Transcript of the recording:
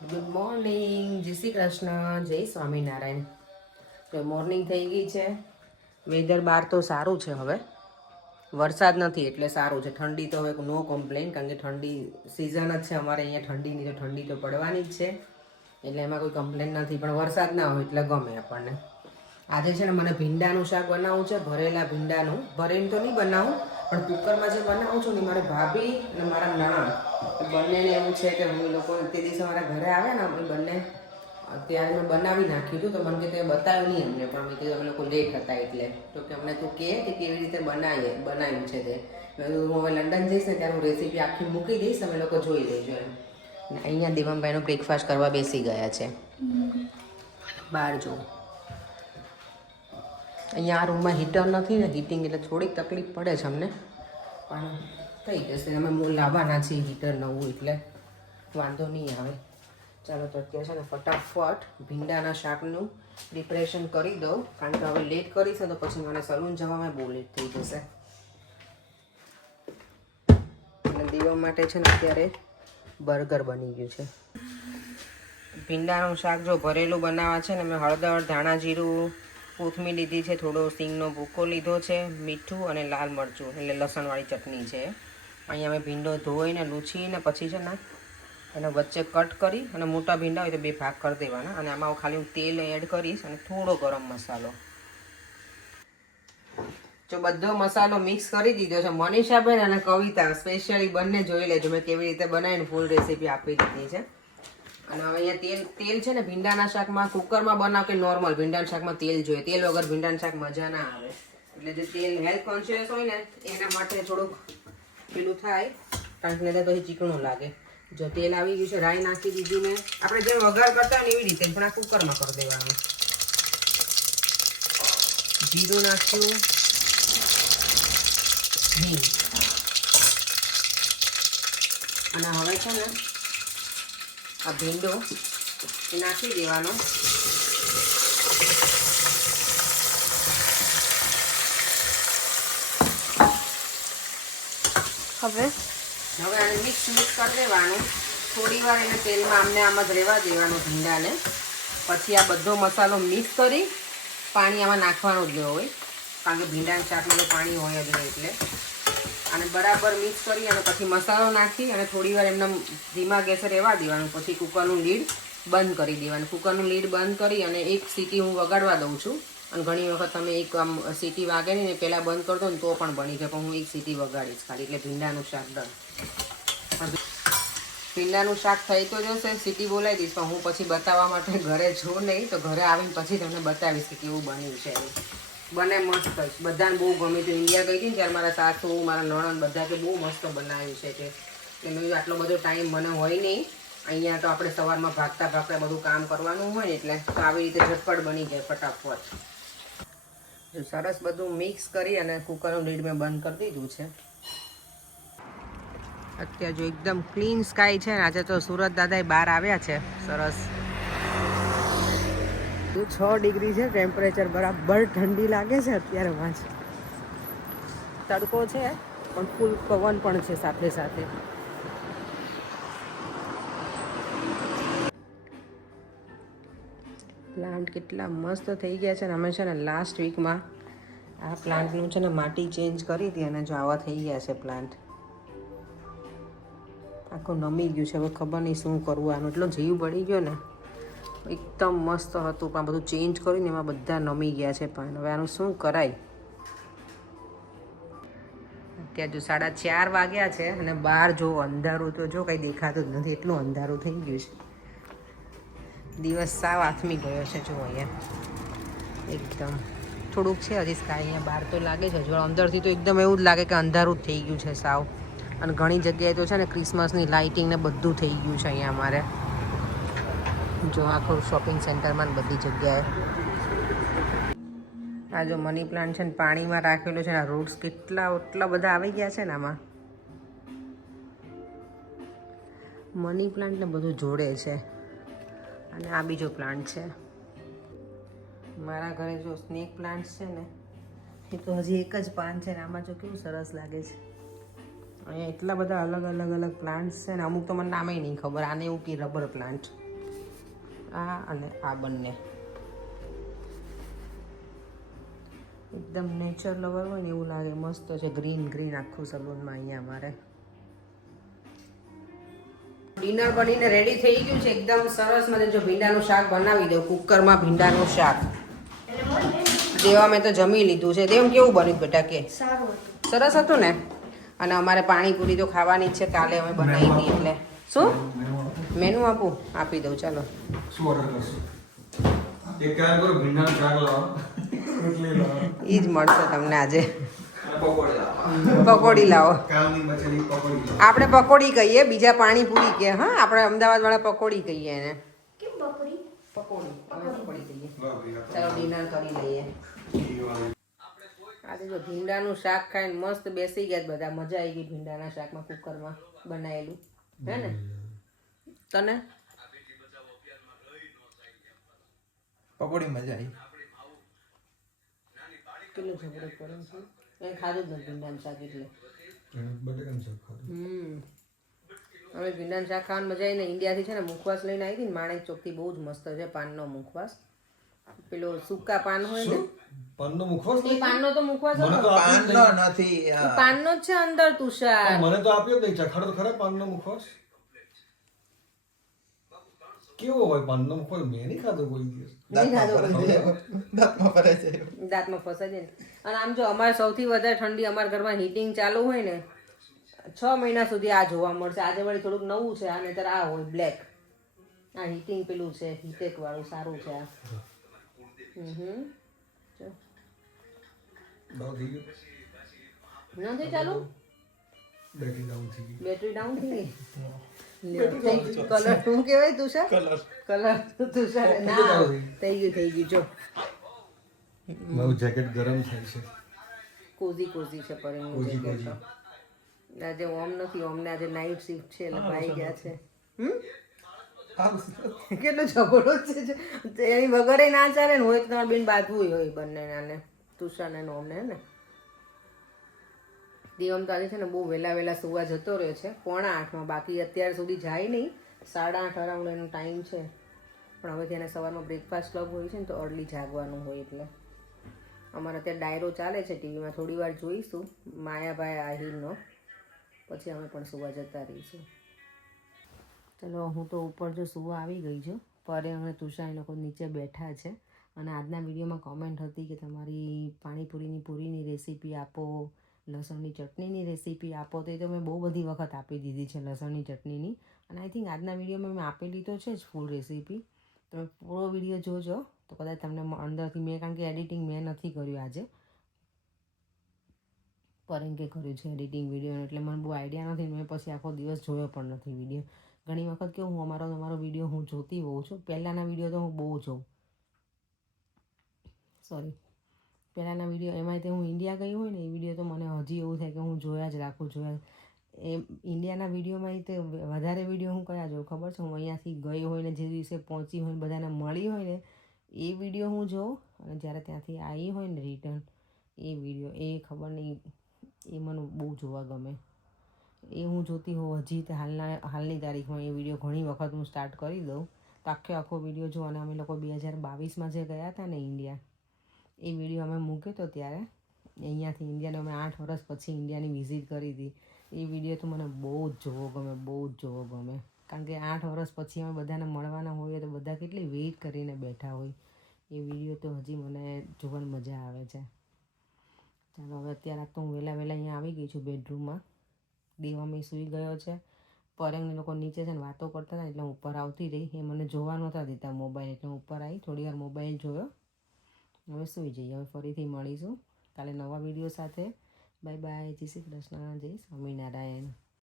Good morning, જય શ્રી કૃષ્ણ, જય સ્વામિનારાયણ. તો મોર્નિંગ થઈ ગઈ છે. વેધર બહાર તો સારું છે. હવે વરસાદ નથી એટલે સારું છે. ઠંડી તો હવે નો કમ્પ્લેન, કારણ કે ઠંડી સિઝન જ છે અમારે અહીંયા ઠંડીની, તો ઠંડી તો પડવાની જ છે એટલે એમાં કોઈ કમ્પ્લેન નથી. પણ વરસાદ ના હોય એટલે ગમે આપણને. આજે છે ને મને ભીંડાનું શાક બનાવવું છે, ભરેલા ભીંડાનું. ભરેલું તો નહીં બનાવું, પણ કુકરમાં જે બનાવું છું ને, મારે ભાભી અને મારા નણંદ બંનેને એવું છે કે અમે લોકો તે દિવસે મારા ઘરે આવ્યા ને, અમે બંને ત્યારે મેં બનાવી નાખ્યું હતું. તો મને કે તે બતાવ્યું નહીં અમને, પણ મેં કીધું અમે લોકો લેટ હતા એટલે. તો કે અમને તું કહે કે કેવી રીતે બનાવ્યું છે તે. હું હવે લંડન જઈશ ને ત્યારે હું રેસીપી આખી મૂકી દઈશ, તમે લોકો જોઈ લેજો એમ. ને અહીંયા દેવમભાઈનો બ્રેકફાસ્ટ કરવા બેસી ગયા છે. બહાર જો અહીંયા આ રૂમમાં હીટર નથી ને, હીટિંગ એટલે થોડીક તકલીફ પડે છે અમને, પણ થઈ જશે. અમે લાવવાના છીએ હીટર નવું, એટલે વાંધો નહીં આવે. ચાલો તો અત્યારે છે ને ફટાફટ ભીંડાના શાકનું પ્રિપરેશન કરી દઉં, કારણ કે હવે લેટ કરીશ ને તો પછી મને સલૂન જવામાં બહુ લેટ થઈ જશે. અને દીવા માટે છે ને અત્યારે બર્ગર બની ગયું છે. ભીંડાનું શાક જો ભરેલું બનાવવા છે ને, મેં હળદર, ધાણા જીરું, કોથમીર લીધી છે, થોડો સિંગનો ભૂકો લીધો છે, મીઠું અને લાલ મરચું એટલે લસણવાળી ચટણી છે. અહીંયા મેં ભીંડો ધોઈને લૂછીને પછી છે ને એને વચ્ચે કટ કરી, અને મોટા ભીંડા હોય તો 2 ભાગ કરી દેવાના. અને આમાં ખાલી હું તેલ એડ કરીશ અને થોડો ગરમ મસાલો. જો બધો મસાલો મિક્સ કરી દીધો છે. મનીષાબેન અને કવિતા સ્પેશિયલી બંને જોઈ લેજો, મેં કેવી રીતે બનાવીને ફૂલ રેસીપી આપી દીધી છે. અને હવે અહીંયા તેલ છે ને ભીંડાના શાકમાં કુકરમાં બનાવ કે નોર્મલ ભીંડાના શાકમાં તેલ જોઈએ. તેલ વગર ભીંડાનું શાક મજા ના આવે. એટલે જે તેલ હેલ્થ કોન્શિયસ હોય ને એના માટે થોડુંક પેલું થાય, કારણ કે તો ચીકણું લાગે. જો તેલ આવી ગયું છે, રાઈ નાખી દીધી મેં. આપણે જે વઘાર કરતા હોય ને એવી રીતે, પણ આ કુકરમાં કરી દેવાનું. જીરું નાખ્યું, હિંગ, અને હવે છે ને આ ભીંડો એ નાખી દેવાનો. હવે આને મિક્સ કરી દેવાનું. થોડી વાર એને તેલમાં આમ જ રહેવા દેવાનું ભીંડાને. પછી આ બધો મસાલો મિક્સ કરી પાણી આમાં નાખવાનું જ ન હોય, કારણ કે ભીંડાના શાકમાં તો પાણી હોય જ નહીં. એટલે આને બરાબર મિક્સ કરી અને પછી મસાલો નાખી અને થોડી વાર એમને ધીમા ગેસે રહેવા દેવાનું. પછી કુકરનું લીડ બંધ કરી દેવાનું. કુકરનું લીડ બંધ કરી અને 1 સીટી હું વગાડવા દઉં છું. અને ઘણી વખત તમે એક આમ સીટી વાગે ને પહેલાં બંધ કરી દો ને તો પણ બની જાય, પણ હું 1 સીટી વગાડીશ ખાલી, એટલે ભીંડાનું શાક ડન. ભીંડાનું શાક થઈ તો જશે, સીટી બોલાવી દઈશ, પણ હું પછી બતાવવા માટે ઘરે છું નહીં, તો ઘરે આવીને પછી તમને બતાવીશ કે કેવું બન્યું છે. બને મસ્ત જ, બધાને બહુ ગમ્યું હતું. ઇન્ડિયા ગઈ હતી ને ત્યારે મારા સાસુ, મારા નણંદ બધા કે બહુ મસ્ત બનાવ્યું છે કે મેં આટલો બધો ટાઈમ મને હોય નહીં. અહીંયા તો આપણે સવારમાં ભાગતા બધું કામ કરવાનું હોય, એટલે તો આવી રીતે ઝટપટ બની જાય ફટાફટ. જો સરસ બધું મિક્સ કરી અને કુકરનું લીડ મેં બંધ કરી દીધું છે. અત્યારે જો એકદમ ક્લીન સ્કાય છે ને, આજે તો સુરત દાદા બહાર આવ્યા છે. સરસ 6 ડિગ્રી છે ટેમ્પરેચર, બરાબર ઠંડી લાગે છે અત્યારે. વાંચ તડકો છે પણ ફૂલ પવન પણ છે સાથે સાથે. પ્લાન્ટ કેટલા મસ્ત થઈ ગયા છે ને. અમે છે ને લાસ્ટ વીકમાં આ પ્લાન્ટનું છે ને માટી ચેન્જ કરી હતી, અને જો આવા થઈ ગયા છે પ્લાન્ટ. આખું નમી ગયું છે. હવે ખબર નહીં શું કરવું. આનો એટલો જીવ બળી ગયો ને, એકદમ મસ્ત હતું, પણ બધું ચેન્જ કરીને એમાં બધા નમી ગયા છે પાન. હવે આનું શું કરાય? અત્યારે જો 4:30 વાગ્યા છે અને બહાર જો અંધારું તો જો કંઈ દેખાતું જ નથી, એટલું અંધારું થઈ ગયું છે. દિવસ સાવ આથમી ગયો છે. જો અહીંયા એકદમ થોડુંક છે હજી સ્કાય. અહીંયા બહાર તો લાગે છે, જો અંદરથી તો એકદમ એવું જ લાગે કે અંધારું જ થઈ ગયું છે સાવ. અને ઘણી જગ્યાએ તો છે ને ક્રિસમસની લાઇટિંગ ને બધું થઈ ગયું છે અહીંયા અમારે. જો આખું શોપિંગ સેન્ટરમાં બધી જગ્યાએ. આ જો મની પ્લાન્ટ છે ને પાણીમાં રાખેલો છે ને, આ રૂટ્સ એટલા બધા આવી ગયા છે ને આમાં. મની પ્લાન્ટ ને બધું જોડે છે. અને આ બીજો પ્લાન્ટ છે મારા ઘરે. જો સ્નેક પ્લાન્ટ છે ને એ તો હજી એક જ પાન છે ને, આમાં જો કેવું સરસ લાગે છે. અહીંયા એટલા બધા અલગ અલગ પ્લાન્ટ્સ છે ને, અમુક તો મને નામે નહીં ખબર. આને એવું કે રબર પ્લાન્ટ. આ અને આ બંને એકદમ નેચર લવર હોય ને એવું લાગે, મસ્ત છે. ગ્રીન ગ્રીન આખું સલૂનમાં અહીંયા અમારે. ડિનર બનીને રેડી થઈ ગયું છે એકદમ સરસ. મને જો ભીંડાનું શાક બનાવી દઉં કુકરમાં. ભીંડાનું શાક દેવા મેં તો જમી લીધું છે. દેવ કેવું બન્યું બેટા કે? સરસ હતું ને. અને અમારે પાણીપુરી તો ખાવાની જ છે, કાલે અમે બનાવી હતી એટલે. શું મેનુ આપું? આપી દઉં ચાલો. શું ઓર્ડર કરશું? એક કામ કરો, ભીંડાનું શાક લાવો, રોટલી લાવો. એ જ મળશે તમને આજે. પકોડી લાવો. કાલની મછલી પકોડી. આપણે પકોડી કહીએ, બીજા પાણીપુરી કે. હા, આપણે અમદાવાદ વાળા પકોડી કહીએ એને. પકોડી અમે પકોડી કહીએ. ચાલો ડિનર કરી લઈએ. આજે જો ભીંડાનું શાક ખાઈને મસ્ત બેસી ગયા બધા. મજા આવી ગઈ ભીંડાના શાકમાં, કુકરમાં બનાવેલું હે ને. તને પકોડી મજા આવી. કેટલું ઝઘડો કરે છે. મેં ખાધું જ નથી ભીંડાનું શાક એટલે. બટેકાનું શાક ખાધું. હવે ભીંડાનું શાક ખાવાની મજા આવીને ઇન્ડિયાથી છે ને મુખવાસ લઈને આવી હતી ને, માણેક ચોકથી. બહુ જ મસ્ત છે પાનનો મુખવાસ. પેલો સૂકા પાન હોય ને, પાનનો મુખવાસ. એ પાનનો તો મુખવાસ મને હતો. તો પાનનો નથી. પાનનો જ છે અંદર તુષાર. મને તો આપ્યો જ નહીં. ચખાડો તો ખરા પાનનો મુખવાસ. કેવો હોય પાનનો મુખવાસ? મેં નહીં ખાધો કોઈ દિવસ. નહીં ખાધો કોઈ દિવસ. દાંતમાં ફરે છે. દાંતમાં ફસાય છે ને. અને આમ જો અમારે સૌથી વધારે ઠંડી અમારા ઘરમાં હીટિંગ ચાલુ હોય ને 6 મહિના સુધી આ જોવા મળશે. આજે વળી થોડુંક નવું છે આ, નહીંતર આ હોય બ્લેક. આ હીટિંગ પેલું છે, હીટેક વાળું સારું છે આ. ભાવ થઈ ગયો. નથી ચાલુ? બેટરી ડાઉન થઈ ગઈ. બેટરી ડાઉન થઈ ગઈ. કલર શું કહેવાય તુષાર? કલર તુષાર ના થઈ ગયું જો. મારું જેકેટ ગરમ થાય છે. કોઝી છે પરિંગનું જેકેટ તો. આજે ઓમ નથી, ઓમને આજે નાઇટ શિફ્ટ છે એટલે ભાઈ ગયા છે. કેટલો ઝઘડો છે એની વગર ના ચાલે ને. હોય તો તમારે બેન બાંધવું હોય બંને નાને, તુષાર ને ઓમને ને. દેવમ તો આજે છે ને બહુ વહેલા સુવા જતો રહ્યો છે 7:45. બાકી અત્યાર સુધી જાય નહીં. 8:30 અરાઉન્ડ એનો ટાઈમ છે. પણ હવે તેને સવારમાં બ્રેકફાસ્ટ ક્લબ હોય છે ને તો અર્લી જાગવાનું હોય એટલે. અમારે અત્યારે ડાયરો ચાલે છે ટીવીમાં, થોડી વાર જોઈશું માયાભાઈ આહિરનો, પછી અમે પણ સુવા જતા રહીશું. ચલો હું તો ઉપર જો સુવા આવી ગઈ છું. પરે અમે તુષાર લોકો નીચે બેઠા છે. અને આજના વિડીયોમાં કોમેન્ટ હતી કે તમારી પાણીપુરીની રેસીપી આપો, લસણની ચટણીની રેસીપી આપો. તો એ તો મેં બહુ બધી વખત આપી દીધી છે લસણની ચટણીની. અને આઈ થિંક આજના વિડીયોમાં મેં આપેલી તો છે જ ફૂલ રેસીપી. તમે પૂરો વિડીયો જોજો તો કદાચ તમને અંદરથી મેં, કારણ કે એડિટિંગ મેં નથી કર્યું આજે, પરેંગે કર્યું છે એડિટિંગ વિડીયો, એટલે મને બહુ આઈડિયા નથી. મેં પછી આખો દિવસ જોયો પણ નથી વિડીયો. ઘણી વખત કેવું હું અમારો વિડીયો હું જોતી હોઉં છું. પહેલાંના વિડીયો તો હું બહુ જોઉં. પહેલાંના વિડીયો એમાંય તે હું ઇન્ડિયા ગઈ હોય ને એ વિડીયો તો મને હજી એવું થાય કે હું જોયા જ રાખું. એ ઇન્ડિયાના વિડીયોમાં તે વધારે વિડીયો હું કયા જોઉં ખબર છે? હું અહીંયાથી ગઈ હોય ને જે દિવસે પહોંચી હોય ને બધાને મળી હોય ને એ વિડીયો હું જોઉં. અને જ્યારે ત્યાંથી આવી હોય ને રિટર્ન એ વિડીયો, એ ખબર નહીં, એ મને બહુ જોવા ગમે. એ હું જોતી હોઉં હજી તે હાલની તારીખમાં. એ વિડીયો ઘણી વખત હું સ્ટાર્ટ કરી દઉં તો આખો વિડીયો જો. અને અમે લોકો 2022માં જે ગયા હતા ને ઇન્ડિયા, એ વિડીયો અમે મૂક્યો તો ત્યારે અહીંયાથી ઇન્ડિયાને અમે 8 વર્ષ પછી ઇન્ડિયાની વિઝિટ કરી હતી. એ વિડીયો તો મને બહુ જ જોવો ગમે. કારણ કે 8 વર્ષ પછી અમે બધાને મળવાના હોઈએ તો બધા કેટલી વેઇટ કરીને બેઠા હોય. એ વિડીયો તો હજી મને જોવાની મજા આવે છે. ચાલો હવે અત્યારે તો હું વહેલા અહીંયા આવી ગઈ છું બેડરૂમમાં. દેવામાં સૂઈ ગયો છે. પરેંગને લોકો નીચે છે ને વાતો કરતા હતા એટલે હું ઉપર આવતી રહી. એ મને જોવા નહોતા દેતા મોબાઈલ, એટલે હું ઉપર આવી થોડી વાર મોબાઈલ જોયો. હવે સૂઈ જઈએ. હવે ફરીથી મળીશું કાલે નવા વિડીયો સાથે. Bye bye. જય શ્રી કૃષ્ણ, જય સ્વામિનારાયણ.